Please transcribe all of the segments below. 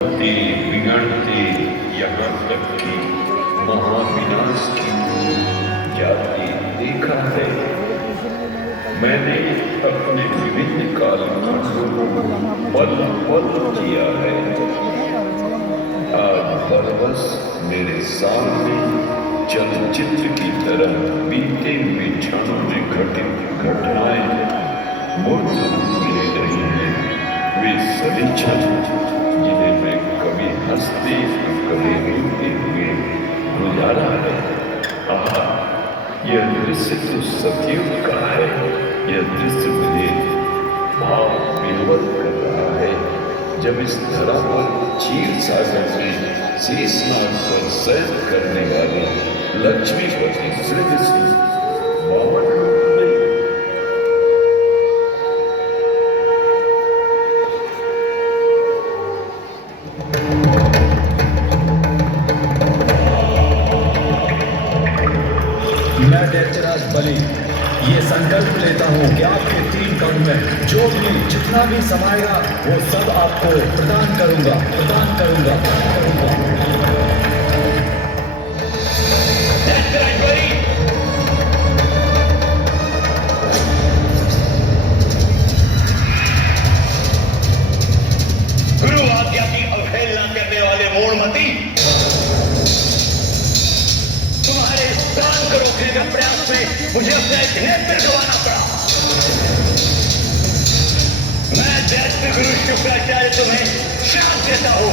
बढ़ती बिगड़ती यहाँ तक कि महाविनाश की जाती देखा है। मैंने अपने विभिन्न कालखंडों को पल पल किया है। आज बरबस मेरे सामने चलचित्र की तरह बीते हुए क्षणों में घटित घटनाएं मूर्त रूप ले रही हैं। वे सभी क्षण जिन्हें मैं कभी हंसते कभी रोते हुए गुजारा है। आहा, यह दृश्य तो सतयुग का है। यह दृश्य मुझे भाव विह्वल कर रहा है। जब इस धरा पर क्षीर सागर में शेषनाग पर शयन करने वाले लक्ष्मीपति सृज सिंह बावन मैं दैत्यराज बलि ये संकल्प लेता हूँ कि आपके 3 पग में जो भी जितना भी समाएगा वो सब आपको प्रदान करूंगा, प्रदान करूंगा, प्रदान करूंगा। दैत्यराज बलि, गुरु आज्ञा की अवहेलना करने वाले मूढ़मती, तुम्हारे इस प्राण को रोकने के प्रयास में मुझे अपना एक नेत्र गंवाना पड़ा। मैं दैत्य गुरु शुक्राचार्य तुम्हें श्राप देता हूं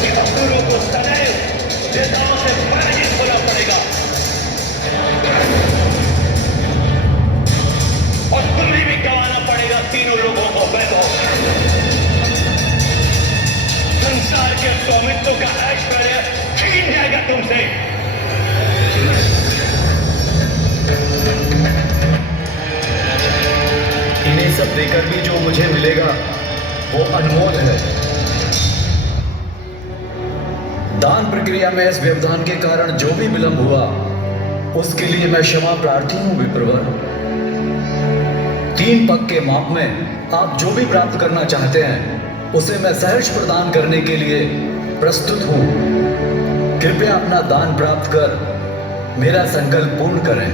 कि असुरों को सदैव देवताओं से पराजित होना पड़ेगा और तुम्हें भी गंवाना पड़ेगा तीनों लोगों को। बैठो। संसार के स्वामित्व का ऐश्वर्य छीन जाएगा तुमसे। इन्हें सब देकर भी जो मुझे मिलेगा वो अनमोल है। दान प्रक्रिया में इस व्यवधान के कारण जो भी विलंब हुआ उसके लिए मैं क्षमा प्रार्थी हूं विप्रवर। 3 पग के माप में आप जो भी प्राप्त करना चाहते हैं उसे मैं सहर्ष प्रदान करने के लिए प्रस्तुत हूं। कृपया अपना दान प्राप्त कर मेरा संकल्प पूर्ण करें।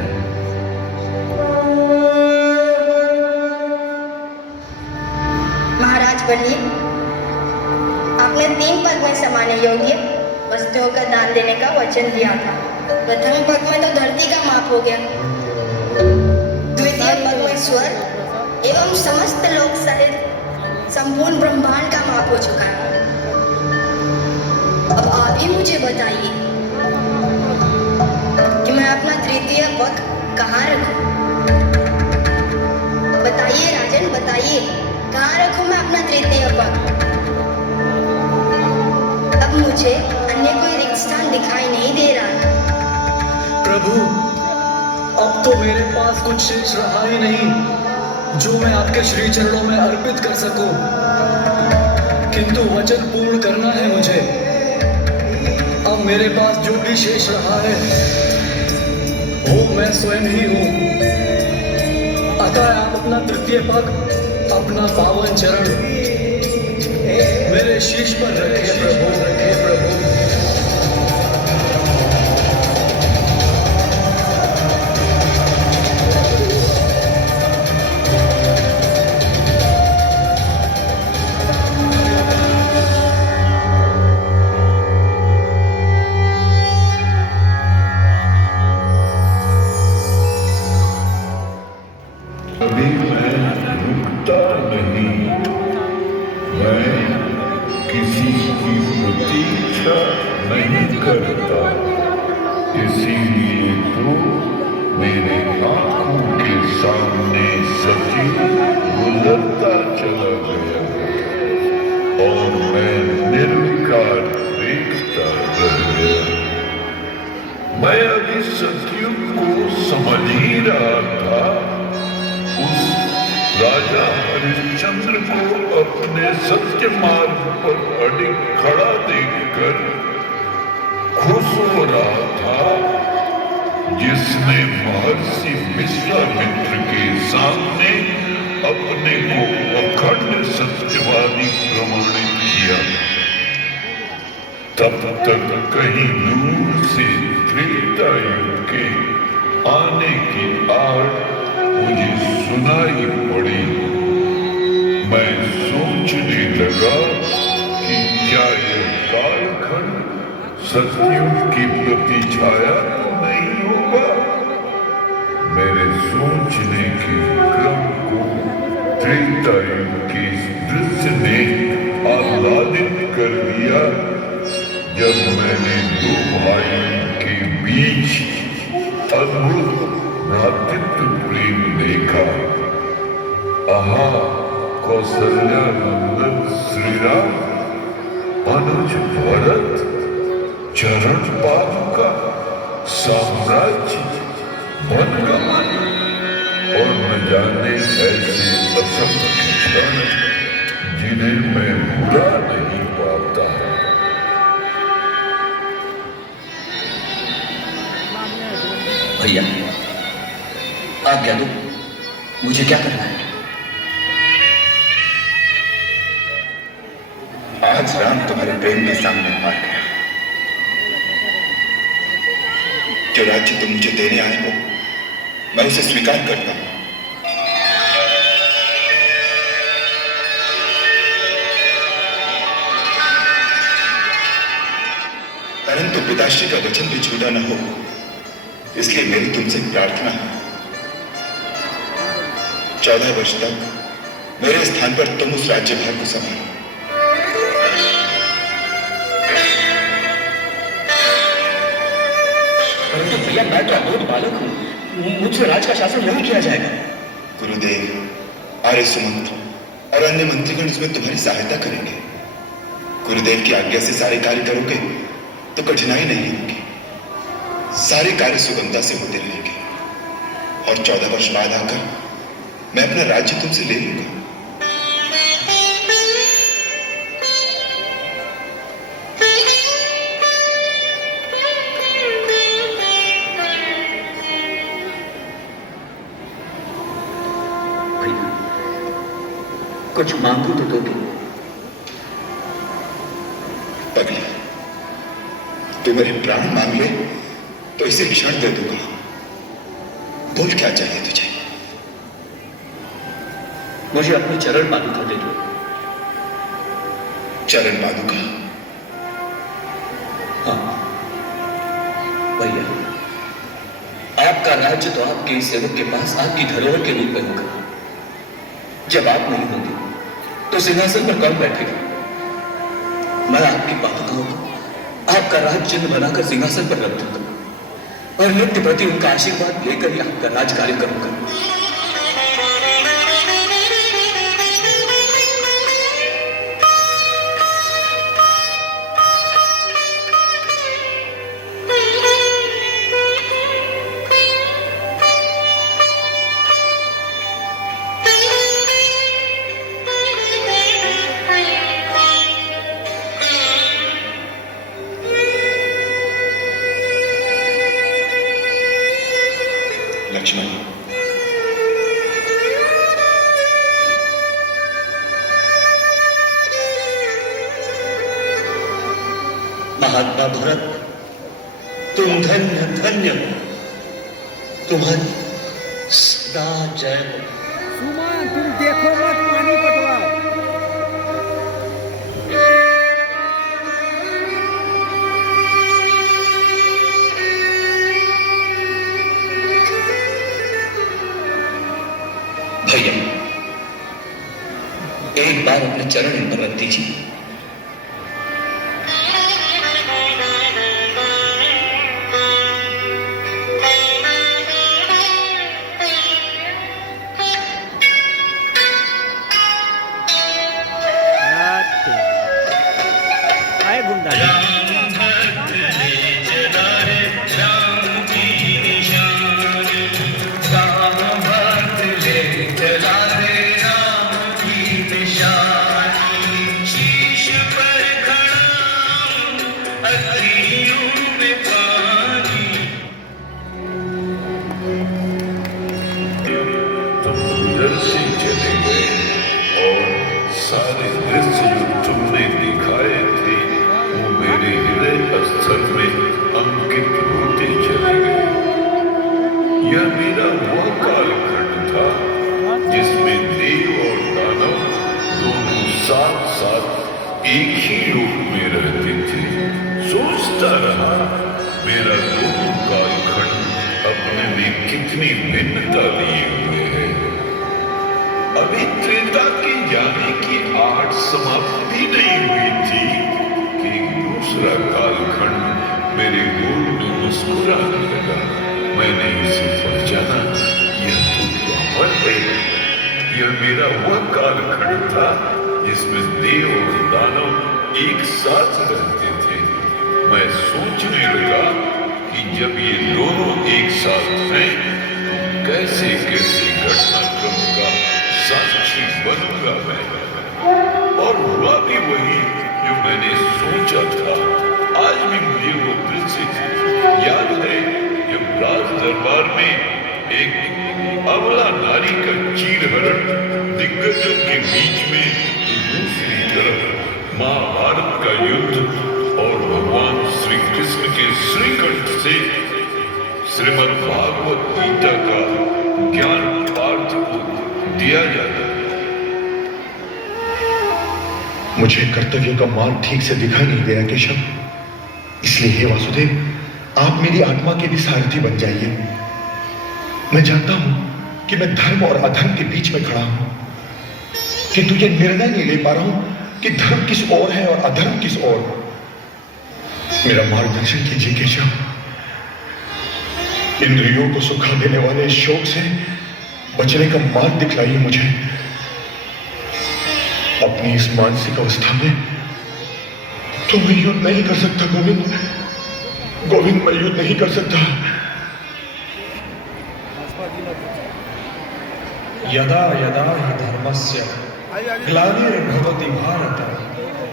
महाराज बलि, आपने 3 पग में समाने योग्य वस्तुओं का दान देने का वचन दिया था। प्रथम पग में तो धरती का माप हो गया, द्वितीय पग में स्वर्ग एवं समस्त लोक सहित संपूर्ण ब्रह्मांड का माप हो चुका है। अब आप ही मुझे बताइए कि मैं अपना तृतीय पग कहाँ रखूं? बताइए राजन, बताइए कहाँ रखूं मैं अपना तृतीय पग? अब मुझे अन्य कोई रिक्त स्थान दिखाई नहीं दे रहा। प्रभु, अब तो मेरे पास कुछ शेष रहा ही नहीं जो मैं आपके श्री चरणों में अर्पित कर सकूं, किंतु वचन पूर्ण करना है मुझे। अब मेरे पास जो भी शेष रहा है वो मैं स्वयं ही हूं। अतः आप अपना तृतीय पग, अपना पावन चरण मेरे शीश पर रखिए प्रभु, रखिए प्रभु। कभी मैं रुकता नहीं। मैं किसी की प्रतीक्षा नहीं करता। इसीलिए तो मेरे आंखों के सामने सचिव गुजरता चला गया और मैं निर्विकार देखता रह गया। मैं अभी सतयुग को समझ ही रहा था। उस राजा हरिश्चंद्र को अपने सत्य मार्ग पर अडिग खड़ा देखकर खुश हो रहा था, जिसने महर्षि विश्वामित्र के सामने अपने को अखंड सत्यवादी प्रमाणित किया, तब तक कहीं दूर से त्रेता युग के आने की आड़ मुझे सुनाई पड़ी। मैं सोचने लगा कि क्या यह कालखंड सतयुग की प्रतिछाया तो नहीं होगा। मेरे सोचने के क्रम को त्रेता युग के इस दृश्य ने आह्लादित कर दिया, जब मैंने दो भाइयों के बीच अद्भुत भ्रातृत्व प्रेम देखा। आहा, कौशल्या नंदन श्री राम, अनुज भरत, चरण पादुका, साम्राज्य, वनगमन और न जाने ऐसे असंख्य क्षण जिन्हें मैं भुला नहीं पाता। भैया, आज्ञा दो, मुझे क्या करना है? आज राम तुम्हारे प्रेम के सामने हार गया। जो राज्य तुम मुझे देने आए हो, मैं उसे स्वीकार करता हूं। परंतु पिताश्री का वचन भी झूठा न हो, इसलिए मेरी तुमसे प्रार्थना है, 14 वर्ष तक मेरे स्थान पर तुम उस राज्यभार को संभालो। परंतु भैया, मैं तो अबोध बालक हूँ, मुझसे राज का शासन नहीं किया जाएगा। गुरुदेव, आर्य सुमंत्र और अन्य मंत्रीगण इसमें तुम्हारी सहायता करेंगे। गुरुदेव की आज्ञा से सारे कार्य करोगे तो कठिनाई नहीं होगी, सारे कार्य सुगमता से होते रहेंगे और 14 वर्ष बाद आकर मैं अपना राज्य तुमसे ले लूंगा। कुछ मांगू तो दोगे? पगला, तू मेरे प्राण मांग ले तो इसे क्षण दे दूंगा। बोल, क्या चाहिए तुझे? मुझे अपनी चरण पादुका दे दो। चरण पादुका? हाँ भैया, आपका राज्य तो आपके सेवक के पास आपकी धरोहर के रूप में होगा। जब आप नहीं होंगे तो सिंहासन पर कौन बैठेगा? मैं आपकी पादुकाओं को आपका राज चिन्ह बनाकर सिंहासन पर रख दूंगा और नित्य प्रति उनका आशीर्वाद लेकर ही आपका राज कार्य करूंगा। लक्ष्मण, महात्मा भरत, तुम धन्य धन्य हो, तुम्हारी सदा जय हो। सुमन, तुम देखो मत, पानी पटवाओ। भैया, एक बार अपने चरण इन पर रख दीजिए। आए गुंडा तुम उधर से चले सारे दृश्य जो तुमने दिखाए थे वो मेरे हृदय स्थल में अंकित होते चले गए। यह मेरा वह कालखंड था जिसमें देव और दानव दोनों साथ साथ एक ही रूप में रहते थे। सोचता रहा मेरा दोनों कालखंड अपने में कितनी भिन्नता लिए हुए है। अभी त्रेता के जाने की आठ समाप्त भी नहीं हुई थी कि एक दूसरा कालखंड मेरे गोद में मुस्कुराने लगा। मैंने इसे पहचाना, यह तो द्वापर है। यह मेरा वह कालखंड था जिसमें देव और दानव एक साथ रहते थे। मैं सोचने लगा कि जब ये दोनों एक साथ हैं तो कैसे कैसे घटनाक्रम का साक्षी बनूंगा मैं। और हुआ भी वही जो मैंने सोचा था। आज भी मुझे वो दृश्य याद है जब राज दरबार में एक अबला नारी का चीरहरण दिग्गजों के बीच में, तो दूसरी तरफ महाभारत का युद्ध और भगवान श्री कृष्ण के श्रीकंठ से श्रीमद् भागवत गीता का ज्ञान पार्थ को दिया जाता है। मुझे कर्तव्य का मार्ग ठीक से दिखाई नहीं दे रहा केशव, इसलिए हे वासुदेव, आप मेरी आत्मा के भी सारथी बन जाइए। मैं जानता हूं कि मैं धर्म और अधर्म के बीच में खड़ा हूं, किंतु ये निर्णय नहीं ले पा रहा हूं कि धर्म किस ओर है और अधर्म किस ओर। मेरा मार्गदर्शन कीजिए केशव। इंद्रियों को सुखा देने वाले शोक से बचने का मार्ग दिखलाइए मुझे। अपनी इस मानसिक अवस्था में तो मैं युद्ध नहीं कर सकता गोविंद। गोविंद, मैं युद्ध नहीं कर सकता। यदा यदा हि धर्मस्य ग्लानिर्भवति भारत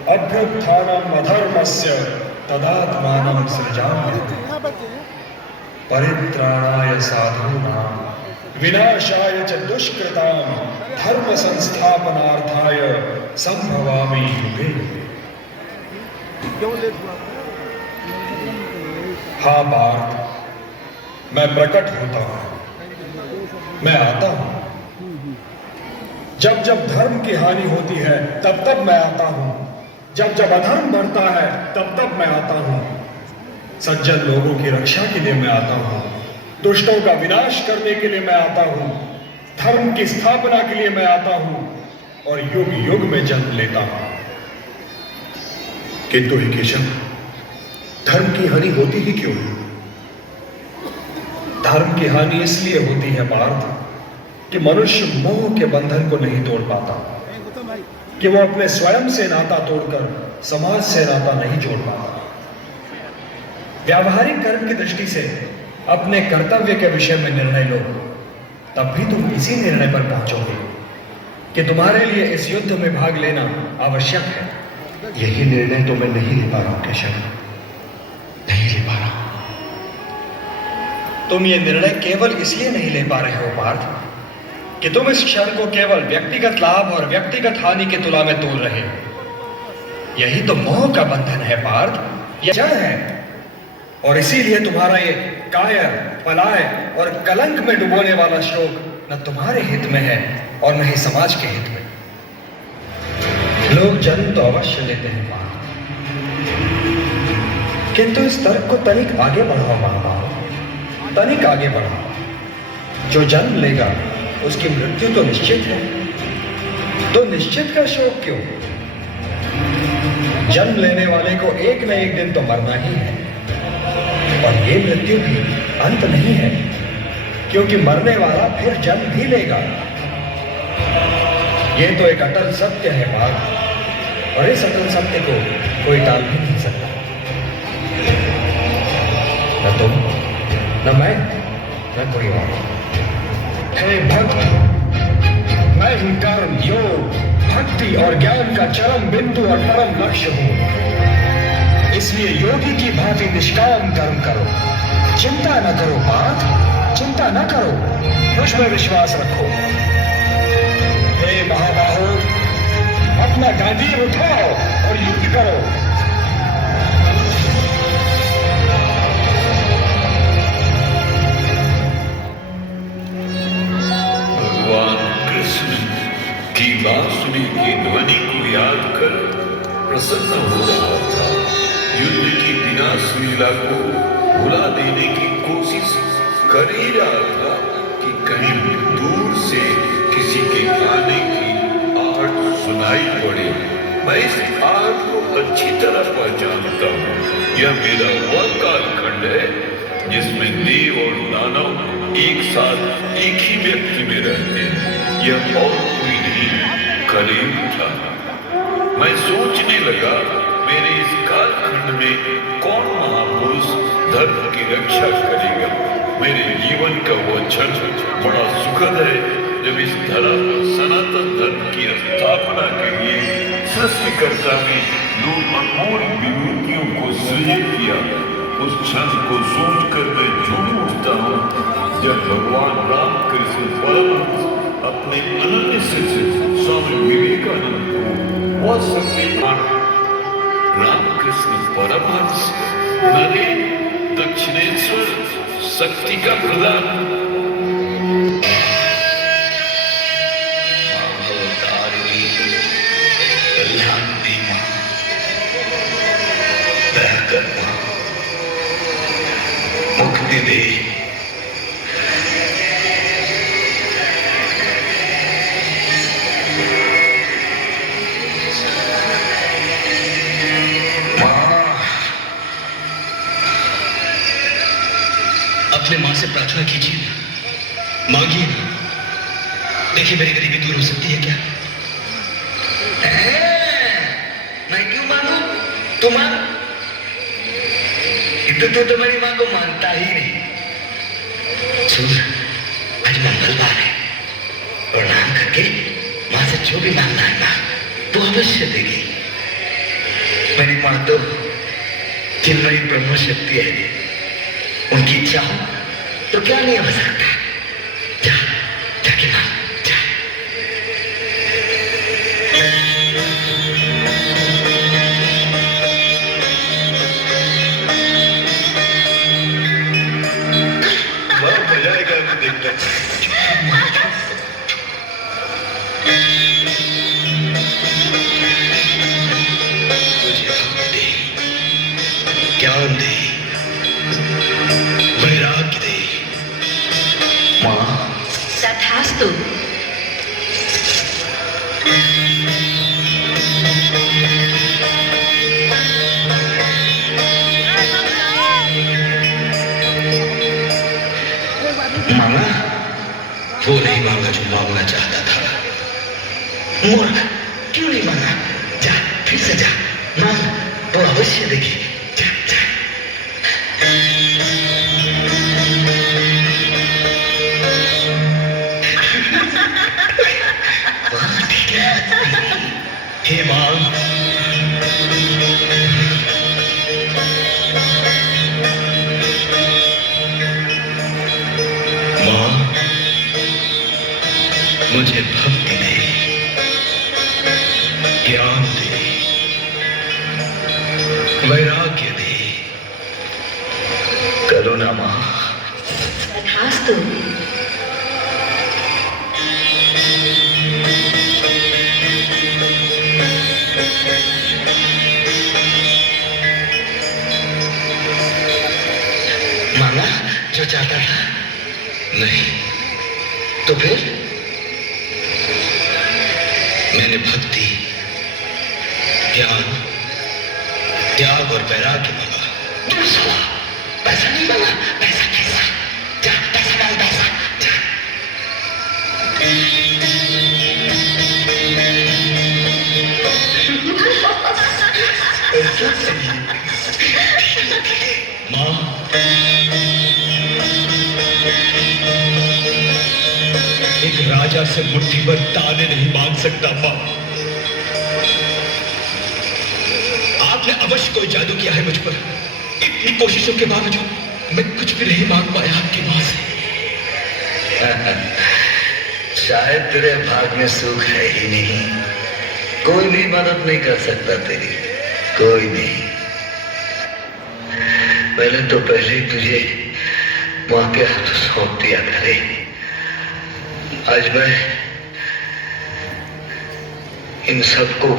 अभ्युत्थानम् अधर्मस्य तदात्मानं सृजाम्यहम् परित्राणाय साधूनां विनाशाय च दुष्कृतां धर्म संस्थापनार्थाय संभवामि युगे युगे। हाँ पार्थ, मैं प्रकट होता हूं, मैं आता हूं। जब जब धर्म की हानि होती है तब तब मैं आता हूं। जब जब अधर्म बढ़ता है तब तब मैं आता हूं। सज्जन लोगों की रक्षा के लिए मैं आता हूं, दुष्टों का विनाश करने के लिए मैं आता हूं, धर्म की स्थापना के लिए मैं आता हूं और युग युग में जन्म लेता हूं। किंतु हे केशव, धर्म की हानि होती ही क्यों है? धर्म की हानि इसलिए होती है पार्थ कि मनुष्य मोह के बंधन को नहीं तोड़ पाता, कि वो अपने स्वयं से नाता तोड़कर समाज से नाता नहीं जोड़ पाता। व्यावहारिक कर्म की दृष्टि से अपने कर्तव्य के विषय में निर्णय लो, तब भी तुम इसी निर्णय पर पहुंचोगे कि तुम्हारे लिए इस युद्ध में भाग लेना आवश्यक है। यही निर्णय तो मैं नहीं ले पा रहा हूं केशव, नहीं ले पा रहा हूं। तुम ये निर्णय केवल इसलिए नहीं ले पा रहे हो पार्थ कि तुम इस क्षण को केवल व्यक्तिगत लाभ और व्यक्तिगत हानि की तुला में तोल रहे हो। यही तो मोह का बंधन है पार्थ, यह जड़ है। और इसीलिए तुम्हारा ये कायर, पलाय और कलंक में डुबोने वाला शोक न तुम्हारे हित में है और न ही समाज के हित में। लोग जन्म तो अवश्य लेते हैं पार्थ, किंतु इस तर्क को तनिक आगे बढ़ाओ महाभाव, तनिक आगे बढ़ाओ। जो जन्म लेगा उसकी मृत्यु तो निश्चित है, तो निश्चित का शोक क्यों? जन्म लेने वाले को एक न एक दिन तो मरना ही है, और ये मृत्यु भी अंत नहीं है, क्योंकि मरने वाला फिर जन्म भी लेगा। ये तो एक अटल सत्य है बात, और इस अटल सत्य को कोई टाल भी नहीं सकता। न तुम, न मैं, न कोई और। हे भक्त, मैं ही कर्म, योग, भक्ति और ज्ञान का चरम बिंदु और परम लक्ष्य हूं। इसलिए योगी की भांति निष्काम कर्म करो, चिंता न करो पार्थ, चिंता न करो, मुझ में विश्वास रखो। हे महाबाहो, अपना जांजीर उठाओ और युद्ध करो। भगवान कृष्ण की बांसुरी की ध्वनि को याद कर प्रसन्न हो रहा था। युद्ध की विनाशलीला को भुला देने की कोशिश कर ही रहा था कि कहीं दूर से किसी के गाने की आहट सुनाई पड़े। मैं इस आहट को अच्छी तरह पहचानता हूँ। यह मेरा वह कालखंड है जिसमें देव और दानव एक साथ एक ही व्यक्ति में रहते हैं। यह और कोई नहीं, कलयुग था। मैं सोचने लगा, मेरे इस कालखंड में कौन महापुरुष धर्म की रक्षा करेगा। मेरे जीवन का वह क्षण बड़ा सुखद है जब इस धरा पर सनातन धर्म की स्थापना के लिए सृष्टिकर्ता ने दो अनमोल विभूतियों को सृजित किया। उस क्षण को सोचकर मैं झूम उठता हूँ जब भगवान रामकृष्ण परमहंस अपने अनन्य शिष्य स्वामी विवेकानंद को वह शक्तिमान रामकृष्ण परमहंस नरे दक्षिणेश्वर शक्ति का प्रदान कल्याणी मां, दयाकर मां, मुक्ति दे। अपने मां से प्रार्थना कीजिए, मांगिए ना। देखिए मेरी गरीबी दूर हो सकती है क्या? मैं क्यों मांगू? तू मांग। इतना तो तुम्हारी मां को मानता ही नहीं। सुन, आज मंगलवार है, प्रणाम करके मां से जो भी मांगना है मांग, तो अवश्य देगी। मेरी मां तो चिन्मयी ब्रह्म शक्ति है। उनकी इच्छा हो तो क्या नहीं हो सकता। जा, जाके मांग, जा। बड़ा मजा आएगा हमें देखकर। मुझे भक्ति दे, ज्ञान दे, वैराग्य दे। मां, तथास्तु। मांगा? वो नहीं मांगा जो मांगना चाहता था। मूर्ख, क्यों नहीं मांगा? जा, फिर से जा, मांग, तो अवश्य देगी। जा, जा। हाँ, ठीक है। हे मां, मां, मुझे भक्ति दे, ज्ञान दे, वैराग्य दे, करुणा मां। तथास्तु। मांगा जो चाहता था? नहीं, तो फिर? मैंने भक्ति, ज्ञान, त्याग और वैराग्य मांगा। जो साला, पैसा नहीं मांगा। पैसा कैसा? जा, पैसा मांग, पैसा, जा। ऐसा नहीं। मां, एक राजा से मुट्ठी भर ताने नहीं मांग सकता मां। आपने अवश्य कोई जादू किया है मुझ पर। इतनी कोशिशों के बावजूद मैं कुछ भी नहीं मांग पाया आपकी मां से। शायद तेरे भाग में सुख है ही नहीं, कोई भी मदद नहीं कर सकता तेरी, कोई नहीं। मैंने तो पहले ही तुझे मां के हाथों सौंप दिया था रे। आज मैं इन सबको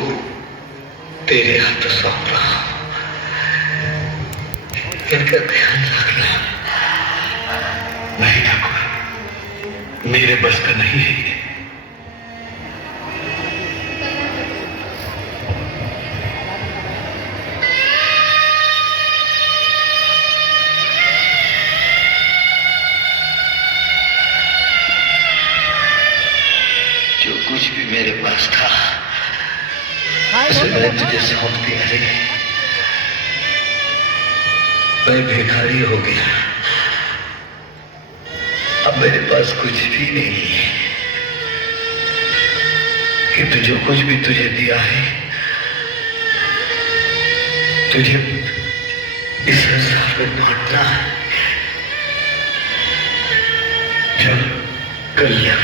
तेरे हाथों सौंप रहा हूं। इनका ध्यान रखना। नहीं ठाकुर, मेरे बस का नहीं है ये। जो कुछ भी मेरे पास था उसे मैंने तुझे सौंप दिया रे। मैं भिखारी हो गया, अब मेरे पास कुछ भी नहीं है। कि जो कुछ भी तुझे दिया है, तुझे इस संसार में बांटना है। चल कल्याण